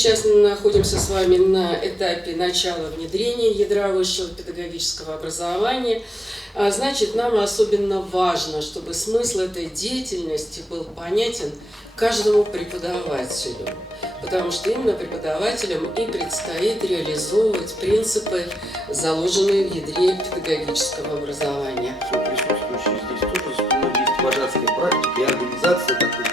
сейчас находимся с вами на этапе начала внедрения ядра высшего педагогического образования. Значит, нам особенно важно, чтобы смысл этой деятельности был понятен каждому преподавателю, потому что именно преподавателям и предстоит реализовывать принципы, заложенные в ядре педагогического образования. Все присутствующие здесь тоже есть вожатская практика и организация такой